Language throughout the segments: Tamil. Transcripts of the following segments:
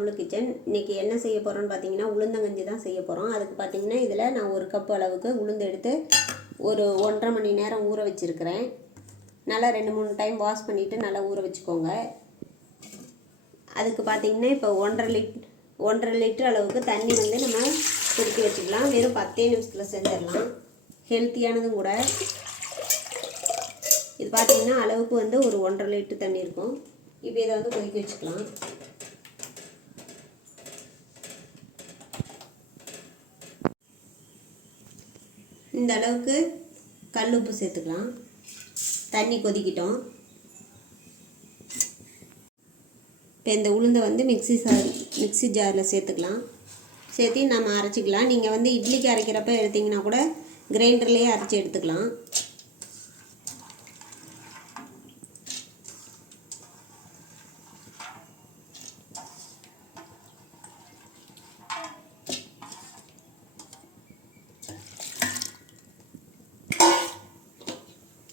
கமலு கிச்சன். இன்றைக்கி என்ன செய்ய போகிறோன்னு பார்த்தீங்கன்னா உளுந்தங்கஞ்சி தான் செய்ய போகிறோம். அதுக்கு பார்த்தீங்கன்னா இதில் நான் 1 கப் அளவுக்கு உளுந்து எடுத்து ஒரு 1.5 மணி நேரம் ஊற வச்சுருக்கிறேன். நல்லா 2-3 டைம் வாஷ் பண்ணிவிட்டு நல்லா ஊற வச்சுக்கோங்க. அதுக்கு பார்த்தீங்கன்னா இப்போ 1.5 லிட்டர் அளவுக்கு தண்ணி வந்து நம்ம கொதிக்க வச்சுக்கலாம். வெறும் 10 நிமிஷத்தில் செஞ்சிடலாம். ஹெல்த்தியானதும் கூட. இது பார்த்தீங்கன்னா அளவுக்கு வந்து ஒரு 1.5 லிட்டர் தண்ணி இருக்கும். இப்போ இதை வந்து கொதிக்க வச்சுக்கலாம். இந்த அளவுக்கு கல் உப்பு சேர்த்துக்கலாம். தண்ணி கொதிக்கிட்டோம். இப்போ இந்த உளுந்தை வந்து மிக்ஸி ஜாரில் சேர்த்துக்கலாம். சேர்த்து நம்ம அரைச்சிக்கலாம். நீங்கள் வந்து இட்லிக்கு அரைக்கிறப்ப எடுத்திங்கன்னா கூட கிரைண்டர்லேயே அரைச்சி எடுத்துக்கலாம்.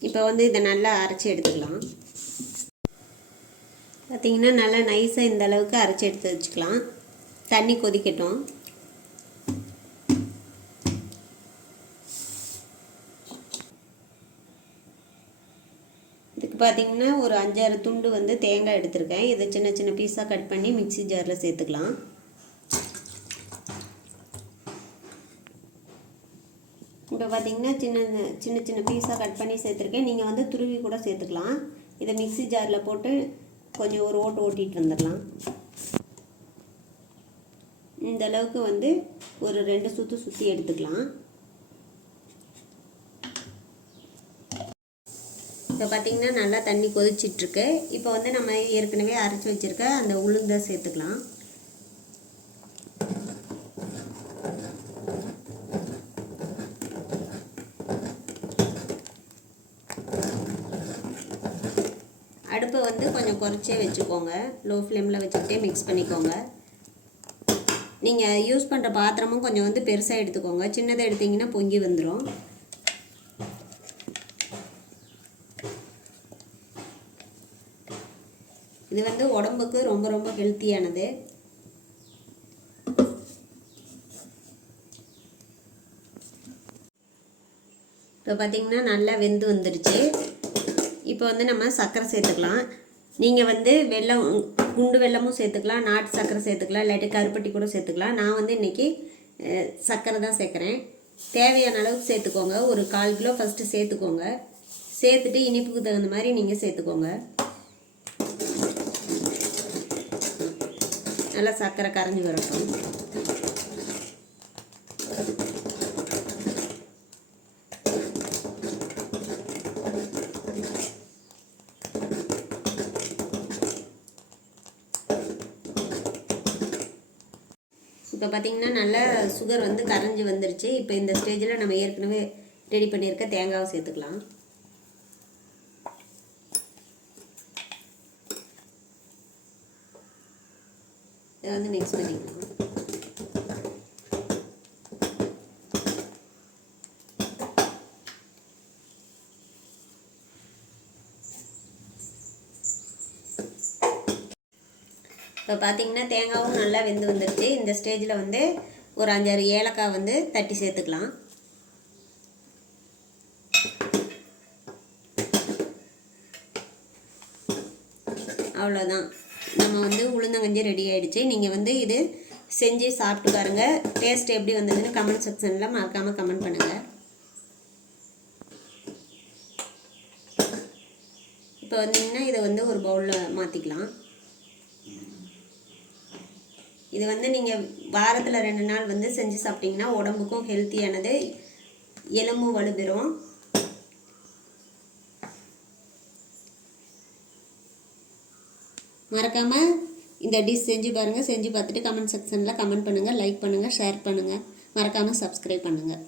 இப்போ வந்து இதை நல்லா அரைச்சி எடுத்துக்கலாம். பார்த்திங்கன்னா நல்லா நைஸாக இந்த அளவுக்கு அரைச்சி எடுத்து வச்சுக்கலாம். தண்ணி கொதிக்கட்டும். இதுக்கு பார்த்திங்கன்னா ஒரு 5-6 துண்டு வந்து தேங்காய் எடுத்திருக்கேன். இதை சின்ன சின்ன பீஸாக கட் பண்ணி மிக்ஸி ஜாரில் சேர்த்துக்கலாம். இப்போ பார்த்திங்கன்னா சின்ன சின்ன பீஸாக கட் பண்ணி சேர்த்துருக்கேன். நீங்கள் வந்து துருவி கூட சேர்த்துக்கலாம். இதை மிக்ஸி ஜாரில் போட்டு கொஞ்சம் ஒரு ஓட்டிகிட்டு வந்துடலாம். இந்த அளவுக்கு வந்து ஒரு 2 சுற்றி எடுத்துக்கலாம். இப்போ பார்த்திங்கன்னா நல்லா தண்ணி கொதிச்சிட்ருக்கு. இப்போ வந்து நம்ம ஏற்கனவே அரைச்சி வச்சுருக்க அந்த உளுந்தை சேர்த்துக்கலாம். அடுப்பை வந்து கொஞ்சம் குறைச்சே வச்சுக்கோங்க. லோ ஃப்ளேமில் வச்சுக்கிட்டே மிக்ஸ் பண்ணிக்கோங்க. நீங்கள் யூஸ் பண்ணுற பாத்திரமும் கொஞ்சம் வந்து பெருசாக எடுத்துக்கோங்க. சின்னதை எடுத்திங்கன்னா பொங்கி வந்துடும். இது வந்து உடம்புக்கு ரொம்ப ரொம்ப ஹெல்த்தியானது. இப்போ பார்த்திங்கன்னா நல்லா வெந்து வந்துடுச்சு. இப்போ வந்து நம்ம சர்க்கரை சேர்த்துக்கலாம். நீங்கள் வந்து வெல்லம், குண்டு வெல்லமும் சேர்த்துக்கலாம், நாட்டு சர்க்கரை சேர்த்துக்கலாம், இல்லாட்டி கருப்பட்டி கூட சேர்த்துக்கலாம். நான் வந்து இன்றைக்கி சர்க்கரை தான் சேர்க்குறேன். தேவையான அளவுக்கு சேர்த்துக்கோங்க. ஒரு 1/4 கிலோ ஃபஸ்ட்டு சேர்த்துக்கோங்க. சேர்த்துட்டு இனிப்புக்கு தகுந்த மாதிரி நீங்கள் சேர்த்துக்கோங்க. நல்லா சர்க்கரை கரைஞ்சி வரட்டும். இப்போ பார்த்திங்கன்னா நல்லா சுகர் வந்து கரைஞ்சி வந்துருச்சு. இப்போ இந்த ஸ்டேஜில் நம்ம ஏற்கனவே ரெடி பண்ணியிருக்க தேங்காவை சேர்த்துக்கலாம். இதை வந்து மிக்ஸ் பண்ணிக்கலாம். இப்போ பார்த்திங்கன்னா தேங்காவும் நல்லா வெந்து வந்துடுச்சு. இந்த ஸ்டேஜில் வந்து ஒரு 5-6 ஏலக்காய் வந்து தட்டி சேர்த்துக்கலாம். அவ்வளோதான், நம்ம வந்து உளுந்தங்கஞ்சி ரெடி ஆகிடுச்சு. நீங்கள் வந்து இது செஞ்சு சாப்பிட்டு பாருங்கள். டேஸ்ட் எப்படி வந்ததுன்னு கமெண்ட் செக்ஷனில் மறக்காமல் கமெண்ட் பண்ணுங்கள். இப்போ வந்தீங்கன்னா இதை வந்து ஒரு பவுலில் மாற்றிக்கலாம். இது வந்து நீங்கள் வாரத்தில் 2 நாள் வந்து செஞ்சு சாப்பிட்டிங்கன்னா உடம்புக்கும் ஹெல்த்தியானது, எலும்பும் வலுப்பெறும். மறக்காமல் இந்த டிஷ் செஞ்சு பாருங்கள். செஞ்சு பார்த்துட்டு கமெண்ட் செக்ஷனில் கமெண்ட் பண்ணுங்கள், லைக் பண்ணுங்கள், ஷேர் பண்ணுங்கள். மறக்காமல் சப்ஸ்கிரைப் பண்ணுங்கள்.